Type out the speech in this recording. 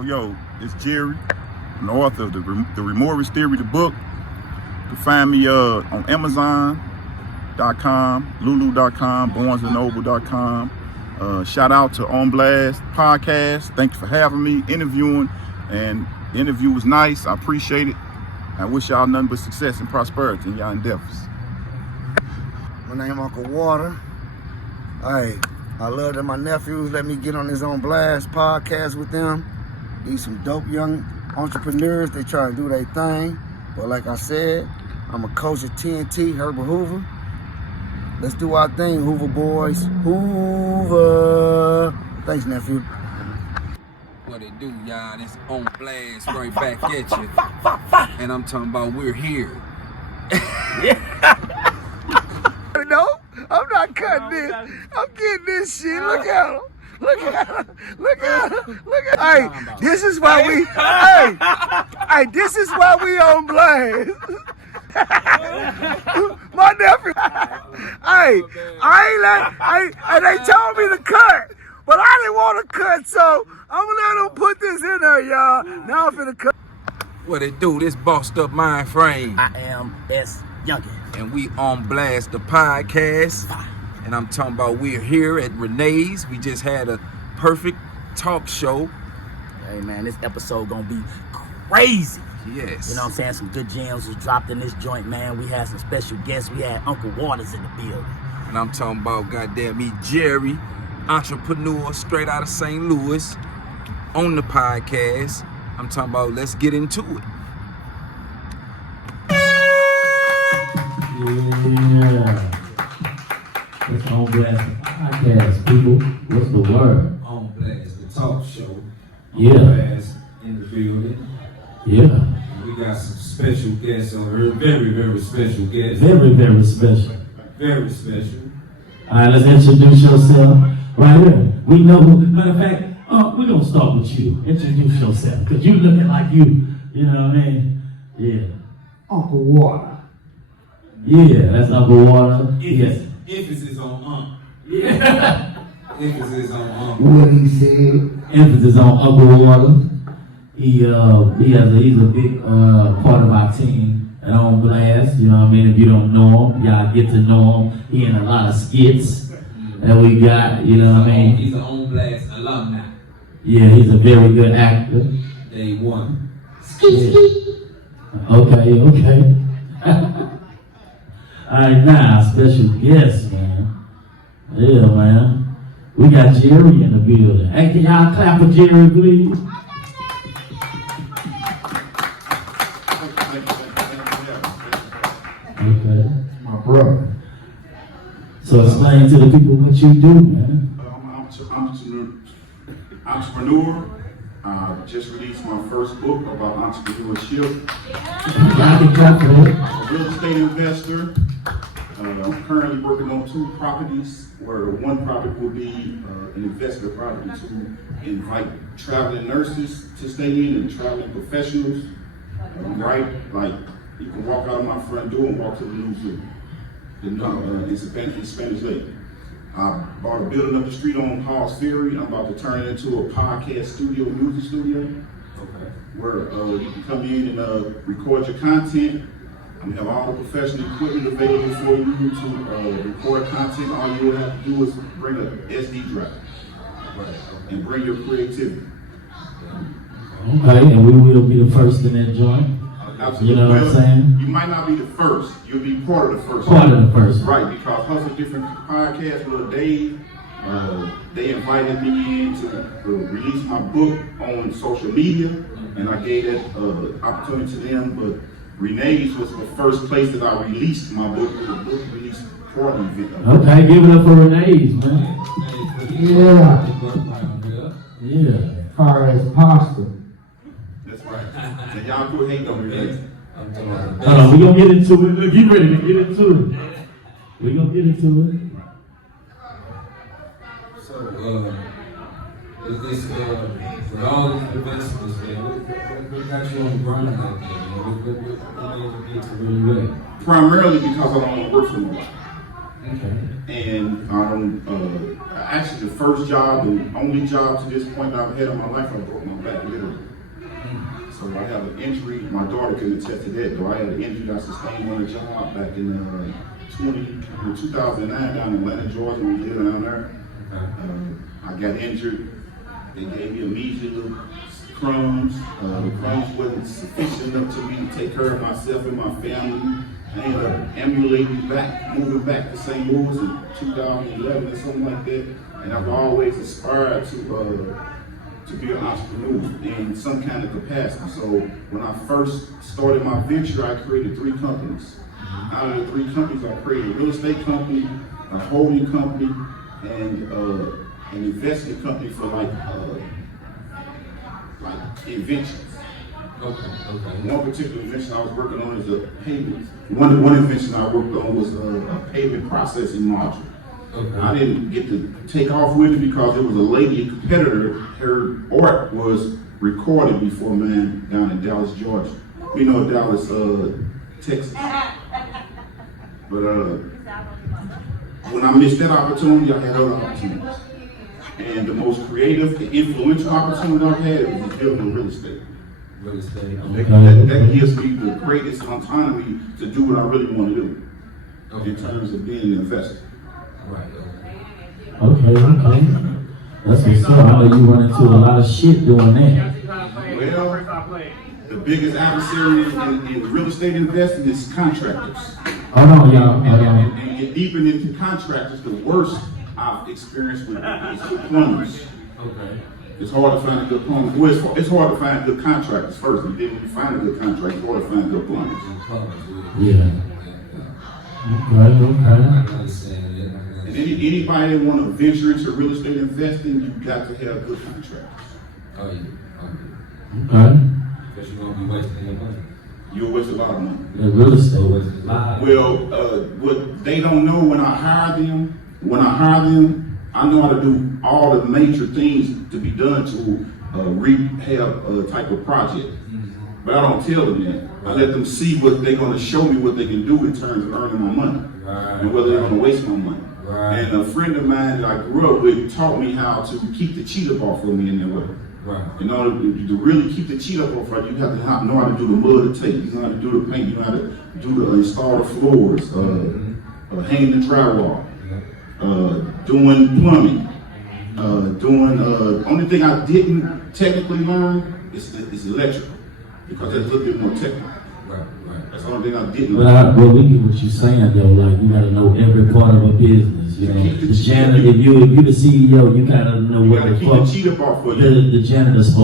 Yo, it's Jerry, the author of the Remorse Theory, the book. You can find me on Amazon.com, Lulu.com, BarnesandNoble.com. Shout out to Onblast podcast. Thank you for having me, interviewing, and the interview was nice. I appreciate it. I wish y'all nothing but success and prosperity in y'all endeavors. My name Uncle Water. Hey, I love that my nephews let me get on this Onblast podcast with them. These some dope young entrepreneurs. They try to do their thing. But like I said, I'm a coach at TNT, Herbert Hoover. Let's do our thing, Hoover boys. Hoover. Thanks, nephew. What it do, y'all? It's Onblast right back at you. And I'm talking about we're here. No, I'm not cutting this. I'm getting this shit. Look at him. Look at him. Look at him. Look at him. Hey, this is why we. Hey, this is why we on blast. My nephew. Hey, they told me to cut, but I didn't want to cut, so I'm gonna let them put this in there, y'all. Now I'm finna cut. What it do? This Bossedup Minfdframe. I am Youngin. And we Onblast the podcast. And I'm talking about we're here at Renee's. We just had a perfect talk show. Hey man, this episode gonna be crazy. Yes. You know what I'm saying? Some good gems was dropped in this joint, man. We had some special guests. We had Uncle Waters in the building. And I'm talking about goddamn me, Jerry, entrepreneur straight out of St. Louis, on the podcast. I'm talking about let's get into it. Yeah. It's Onblast the podcast, people. What's the word? Onblast the talk show. Yeah. Onblast in the building. Yeah. And we got some special guests on here. Very, very special guests. Very, very special. Very special. All right, let's introduce yourself right here. We know who, matter of fact, we're going to start with you. Introduce yourself, because you looking like you know what I mean? Yeah. Uncle Water. Yeah, that's Uncle Water. Yes. Emphasis on Yeah. Emphasis on What he said. Emphasis on Uncle Water. He's a big part of our team at Onblast. You know what I mean? If you don't know him, y'all get to know him. He in a lot of skits that we got. You know what I mean? He's an Onblast alumni. Yeah, he's a very good actor. Day one. Yeah. Okay. All right, now special guest, man. Yeah, man. We got Jerry in the building. Hey, can y'all clap for Jerry, please? Okay. My brother. So explain to the people what you do, man. I'm an entrepreneur. I just released my first book about entrepreneurship. Y'all can clap for that. I'm a real estate investor. I'm currently working on 2 properties, where one property will be an investor property to invite traveling nurses to stay in and traveling professionals. Right? Like, you can walk out of my front door and walk to the new zoo. It's in Spanish Lake. I bought a building up the street on Hall's Ferry. I'm about to turn it into a podcast studio, music studio, where you can come in and record your content. I have all the professional equipment available for you to record content. All you will have to do is bring an SD drive and bring your creativity. Okay, and we will be the first in that joint. Absolutely. You know what I'm saying? You might not be the first. You'll be part of the first. Part of the first. Right, because Hustle Different Podcast with they invited me in to release my book on social media, and I gave that opportunity to them. But Renee's was the first place that I released my book. The book release party event. Okay, give it up for Renee's, man. Yeah. Far as pasta. That's right. And y'all put hate on Renee. Hold on, we gonna get into it. Look, you ready to get into it? We gonna get into it. So, with all these investments, man, what got you on the grind out there? What made you get to where you at? Primarily because I don't want to work for nobody. Okay. And I don't, actually the first job and only job to this point that I've had in my life, I broke my back literally. have an injury. My daughter can attest to that, though. I had an injury I sustained on a job back in 2009 down in Atlanta, Georgia. We lived down there. I got injured. They gave me immediate crumbs. The crumbs wasn't sufficient enough to me to take care of myself and my family. I ended up emulating back, moving back to St. Louis in 2011 or something like that. And I've always aspired to be an entrepreneur in some kind of capacity. So when I first started my venture, I created 3 companies. Out of the 3 companies, I created a real estate company, a holding company, and an investment company for like inventions. Okay. One particular invention I was working on is a payment. One invention I worked on was a payment processing module. Okay. I didn't get to take off with it because it was a lady competitor. Her art was recorded before mine down in Dallas, Georgia. We know Dallas, Texas. But when I missed that opportunity, I had other opportunities. And the most creative and influential opportunity I've had was building real estate. Real estate. That gives me the greatest autonomy to do what I really want to do in terms of being an investor. Right. Okay. That's what's up. I know you run into a lot of shit doing that. Well, the biggest adversary in real estate investing is contractors. Hold on, y'all. And get deeper into contractors, the worst I've experienced with is plumbers. Okay. It's hard to find a good plumber. Well, it's hard to find good contractors first. And then when you find a good contractor, it's hard to find good plumbers. Yeah. Okay. I can understand it. And anybody that want to venture into real estate investing, you've got to have good contractors. Oh, yeah. Okay. Because you're going to be wasting your money. You'll waste a lot of money. Yeah, real estate. Well, what they don't know when I hire them, I know how to do all the major things to be done to rehab a type of project. But I don't tell them that. I let them see what they're going to show me what they can do in terms of earning my money. And whether they're going to waste my money. And a friend of mine that I grew up with taught me how to keep the cheetah off of me in that way. In order to really keep the cheetah off of you, have to know how to do the mud tape, you know how to do the paint, you know how to do the install the floors, hang the drywall, doing plumbing, only thing I didn't technically learn is electrical, because that's a little bit more technical. That's the only thing I didn't learn. But we get what you're saying though, like you gotta know every part of a business. You know, the janitor, if you the CEO, you gotta know what the fuck the cheetah off for you. the janitor's